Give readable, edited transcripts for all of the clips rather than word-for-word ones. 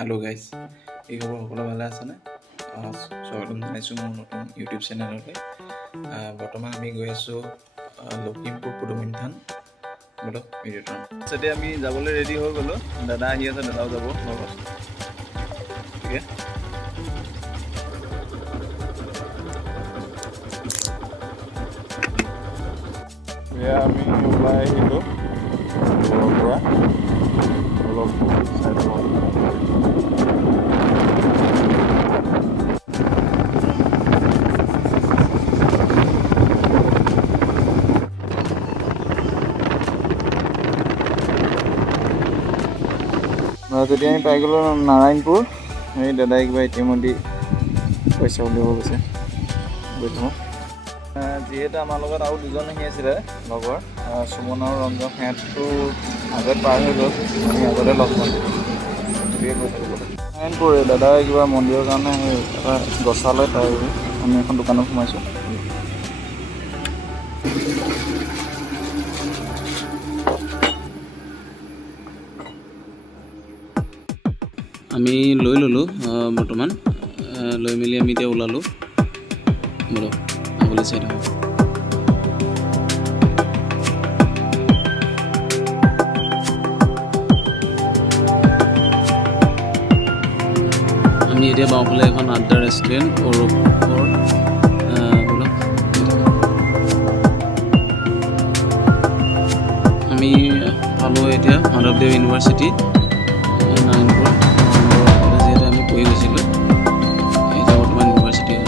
Hello' guys, এই খবৰ সকলো ভালে আছেনে? স্বাগতম জনাইছোঁ মোৰ নতুন ইউটিউব চেনেললৈ। বৰ্তমান আমি গৈ আছোঁ লখিমপুৰ পুদুমনি থান। বলক ভিডিঅ'টো এতিয়া আমি যাবলৈ ৰেডি হৈ গ'লোঁ। দাদা আহি আছে, দাদাও যাব লগত। ঠিকে এয়া আমি ওলাই আহিলোঁ ঘৰৰ পৰা অলপ চাই যেতিয়া আমি পাই গ'লোঁ নাৰায়ণপুৰ। এই দাদাই কিবা এটিএমত দি পইচা উলিয়াব গৈছে, গৈ থাকোঁ। যিহেতু আমাৰ লগত আৰু দুজন আহি আছিলে লগৰ, সুমন আৰু ৰঞ্জন, সিহঁতটো আগত পাৰ হৈ গ'ল, আমি আগতে লগ পাম গতিকে গৈ থাকিব। নাৰায়ণপুৰ দাদাই কিবা মন্দিৰৰ কাৰণে এটা গছালৈ পাই আমি এখন দোকানত সোমাইছোঁ। আমি লৈ ল'লোঁ বৰ্তমান, লৈ মেলি আমি এতিয়া ওলালোঁ। বলক আগলৈ চাই থাকোঁ। আমি এতিয়া বাওঁফালে এখন আড্ডা ৰেষ্টুৰেণ্ট বলক আমি পালোঁ এতিয়া মাধৱদেৱ ইউনিভাৰ্চিটি নাৰায়ণপুৰ যিহেতু আমি পঢ়ি গৈছিলোঁ। এতিয়া বৰ্তমান ইউনিভাৰ্চিটি হয়।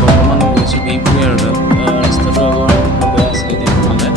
বৰ্তমান গৈছোঁ বিহপুৰীয়া ৰোডত। ৰাস্তাটো আগৰ বেয়া আছিলে, এতিয়া বনালে।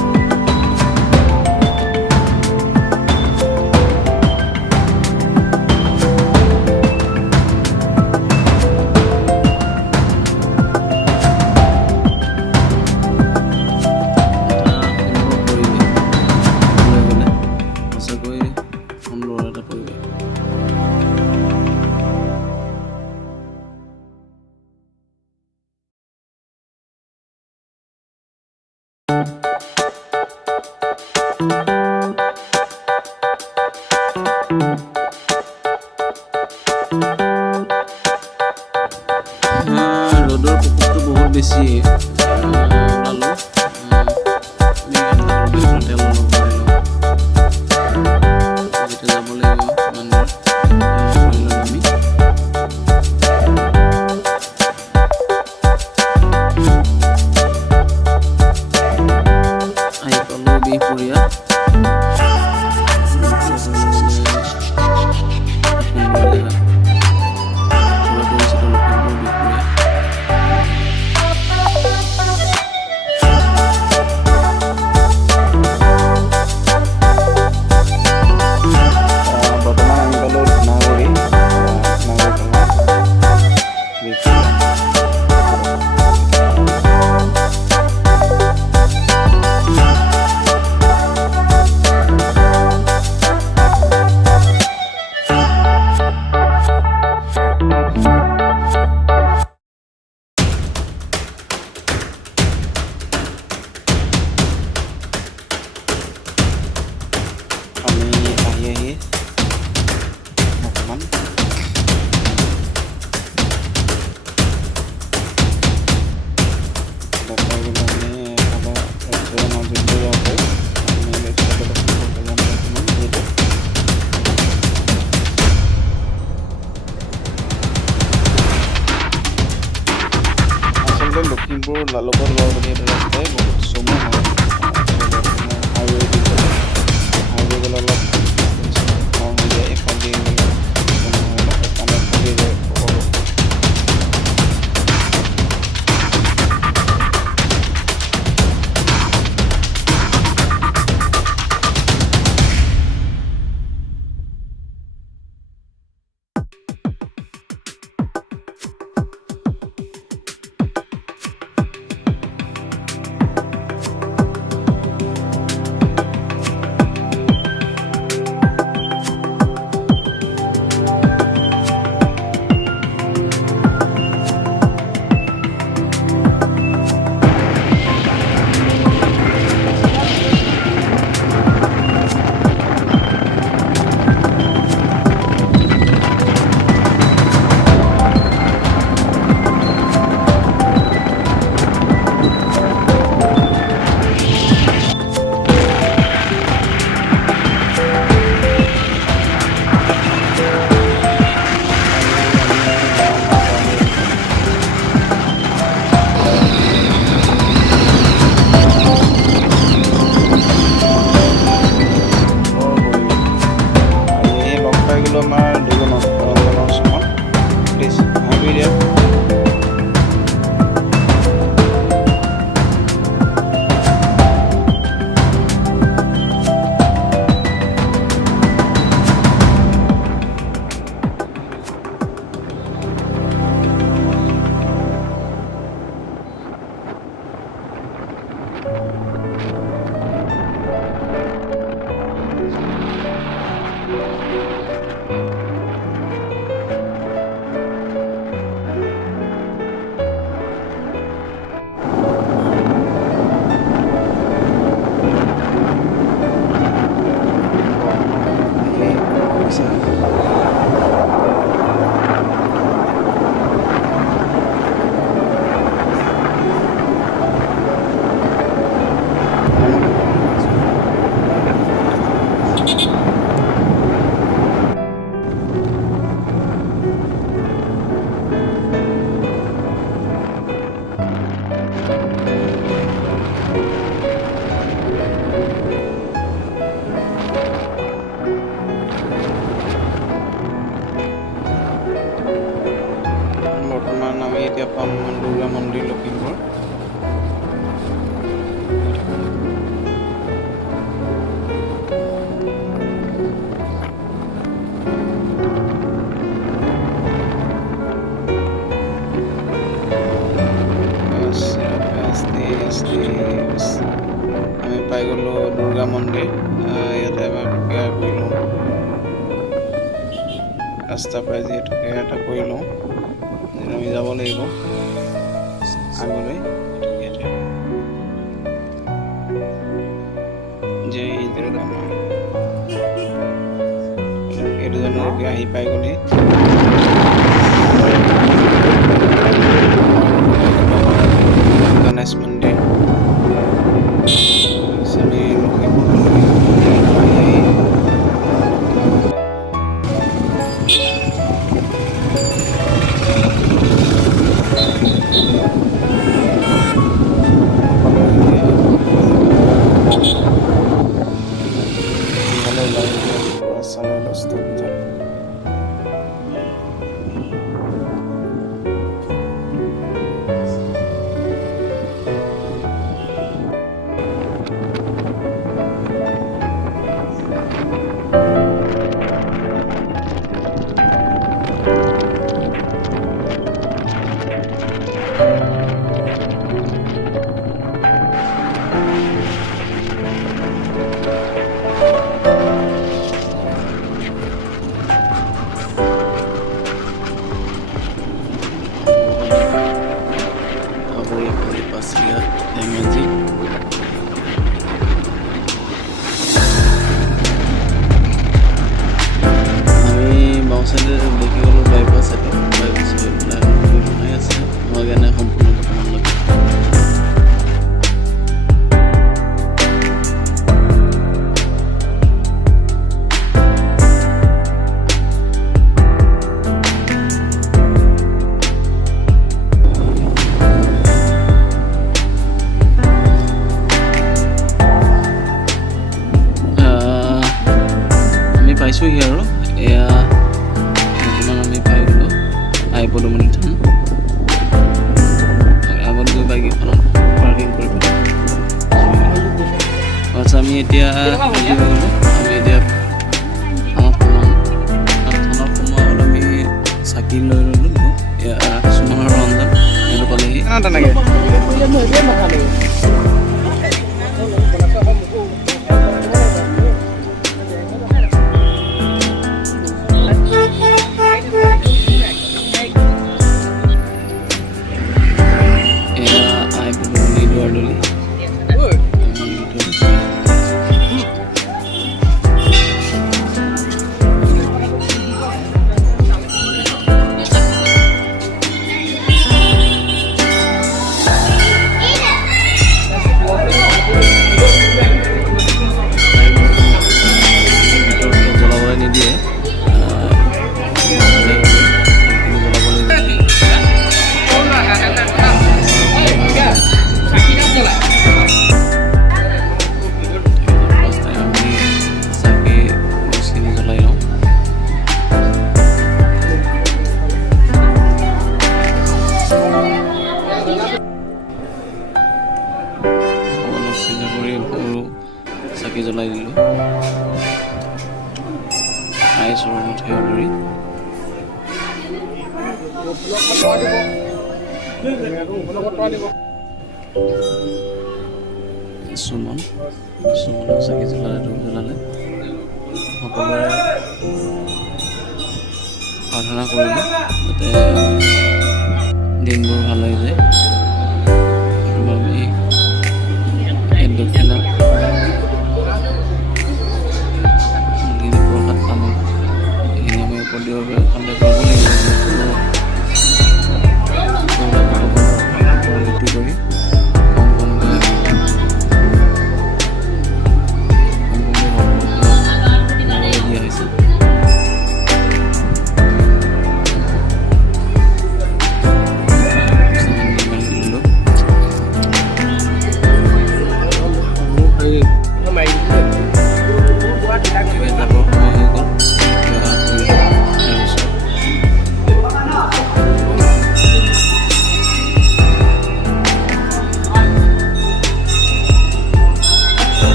ৰ'দৰ প্ৰকোপটো বহুত বেছি। ওলালোঁ, তেল অলপ ভৰাই লওঁ, যেতিয়া যাব লাগিব ইমান দূৰ ভৰাই ল'লোঁ আমি। আহি পালোঁ বিহপুৰীয়া। লখিমপুৰ লালুকত লোৱাৰ বুলি এটা ৰাস্তাই বহুত চমু হয়। হাইৱে গ'লে অলপ হৈ যায়, এইফালে গ'লে চমু হয় ন, সেইকাৰণে ফালি যায় সকলো। পাইছিলোঁ আমাৰ দুজনক ৰঞ্জনৰ ওচৰত। প্লিজ ভাবি দিয়ক। বৰ্তমান আমি এতিয়া পাম দুৰ্গা মন্দিৰ লখিমপুৰ। আমি পাই গ'লোঁ দুৰ্গা মন্দিৰ। ইয়াতে আমি প্ৰিপেয়াৰ কৰি লওঁ, ৰাস্তাৰ পৰা যিহেতু প্ৰিপেয়াৰ এটা কৰি লওঁ, আমি যাব লাগিব আগলৈ। এই দুজনলৈকে আহি পাই গ'লি। গণেশ মন্দিৰ আমি দেখি গ'লোঁ বাইপাছ এটা, বাইপাছ হৈ পেলাই বনাই আছে হোৱা কাৰণে সম্পূৰ্ণ বৰ্তমান লাগে। আমি পাইছোঁহি আৰু এয়া বৰ্তমান আমি পাই গ'লোঁ আই পদুমণি থান। আগত গৈ বাইকখনত পাৰ্কিং কৰিব। আচ্ছা, আমি এতিয়া আমি এতিয়া থানাত সোমোৱা হ'ল। আমি চাকি লৈ ল'লোঁ। এয়া সুমনৰ ৰঞ্জন সেইটো পালেহি। তেনেকৈ আই চৰণত সেৱা ধৰি সুমনৰ চাকি জ্বলালে, ধূপ জ্বলালে, সকলোৰে প্ৰাৰ্থনা কৰিলোঁ যাতে দিনবোৰ ভাল হৈ যায়। আমি এই দক্ষিণা প্ৰসাদ তামোল এইখিনি আমি উপদেয় কামে কৰিব লাগিব। ভিত্তি কৰি দিয়া হৈছে।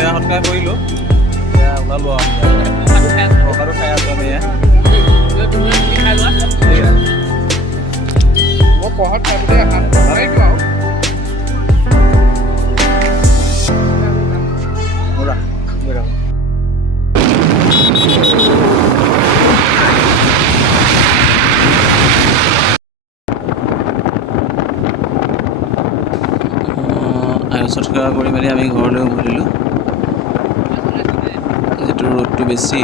সেৱা সৎকাৰ কৰিলোঁ, এতিয়া ওলালোঁ আৰু প্ৰসাদো খাই আছোঁ আমি মই প্ৰসাদ খাবলৈ পাৰিছোঁ আৰু আয়ুষত সেৱা কৰি মেলি আমি ঘৰলৈ উভতিলোঁ। যিটো ৰ'দটো বেছি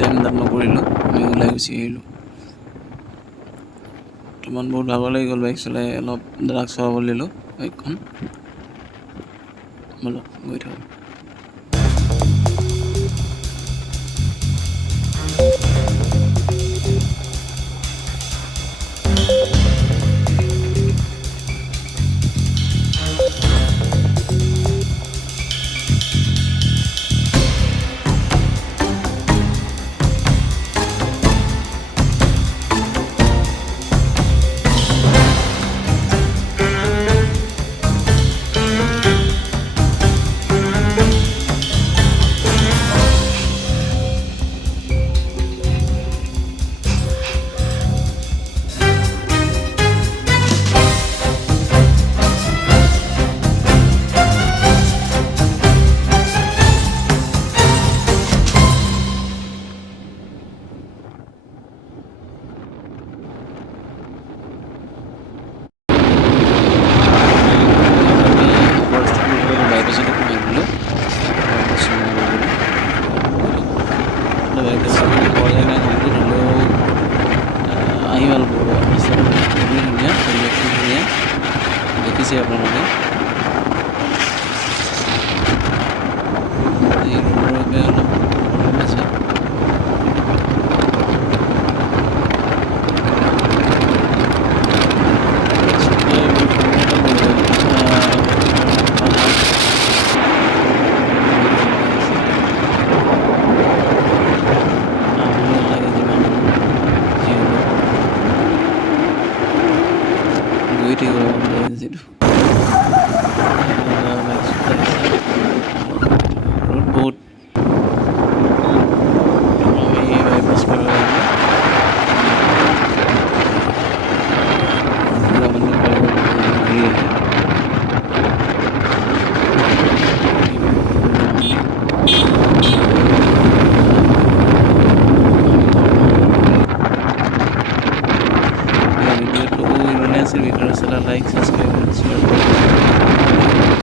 টাইম দাম নকৰিলোঁ, আমি ওলাই গুচি আহিলোঁ। বৰ্তমান বহুত ভাগৰ লাগি গ'ল বাইক চলাই, অলপ দাদাক চলাব দিলোঁ বাইকখন। ব'লক গৈ থাকোঁ। দেখিছে আপোনালোকে এই ৰোডৰ বাবে অলপ প্ৰব্লেম আছে। বহুত ভিডিঅ'টো ইমানে আছিল। ভিডিঅ'টো চালে লাইক, ছাবস্ক্ৰাইব, শ্বেয়াৰ কৰিব।